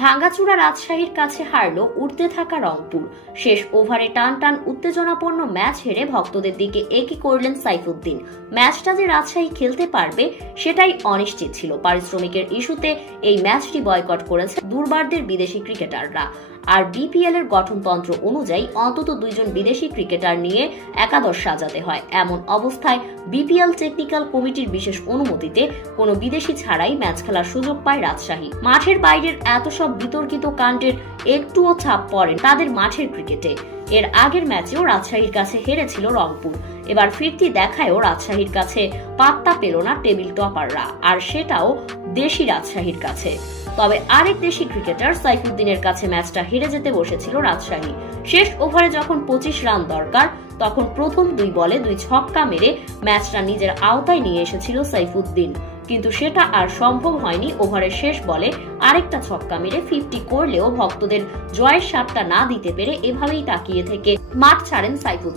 ভাঙ্গাচুরা রাজশাহীর কাছে হারল উঠতে থাকা রংপুর। শেষ ওভারে টান টান উত্তেজনাপূর্ণ ম্যাচ হেরে ভক্তদের দিকে একই করলেন সাইফুদ্দিন। ম্যাচটা যে রাজশাহী খেলতে পারবে সেটাই অনিশ্চিত ছিল। পারিশ্রমিকের ইস্যুতে এই ম্যাচটি বয়কট করেছে দুর্বারদের বিদেশি ক্রিকেটাররা। আর বিপিএল এর গঠনতন্ত্র অনুযায়ী অন্তত 2 জন বিদেশি ক্রিকেটার নিয়ে একাদশ সাজাতে হয়। এমন অবস্থায় বিপিএল টেকনিক্যাল কমিটির বিশেষ অনুমতিতে কোনো বিদেশি ছাড়াই ম্যাচ খেলার সুযোগ পায় রাজশাহী। মাঠের বাইরের এত সব বিতর্কিত কাণ্ডের একটুও ছাপ পড়ে তাদের মাঠের ক্রিকেটে। এর আগের ম্যাচেও রাজশাহীর কাছে হেরেছিল রংপুর। এবার ফিরতি দেখায়ও রাজশাহীর কাছে পাত্তা পেল না টেবিল টপাররা, আর সেটাও দেশি রাজশাহীর কাছে। তবে আরেক দেশি ক্রিকেটার সাইফুদ্দিনের কাছে ম্যাচটা হেরে যেতে বসেছিল রাজশাহী। শেষ ওভারে যখন 25 রান দরকার, তখন প্রথম 2 বলে 2 ছক্কা মেরে ম্যাচটা নিজের আওতায় নিয়ে এসেছিল সাইফুদ্দিন। কিন্তু সেটা আর সম্ভব হয়নি। ওভারের শেষ বলে আরেকটা ছক্কা মেরে 50 করলেও ভক্তদের জয়ের স্বাদটা না দিতে পেরে এভাবেই তাকিয়ে থেকে মাঠ ছাড়েন সাইফুদ্দিন।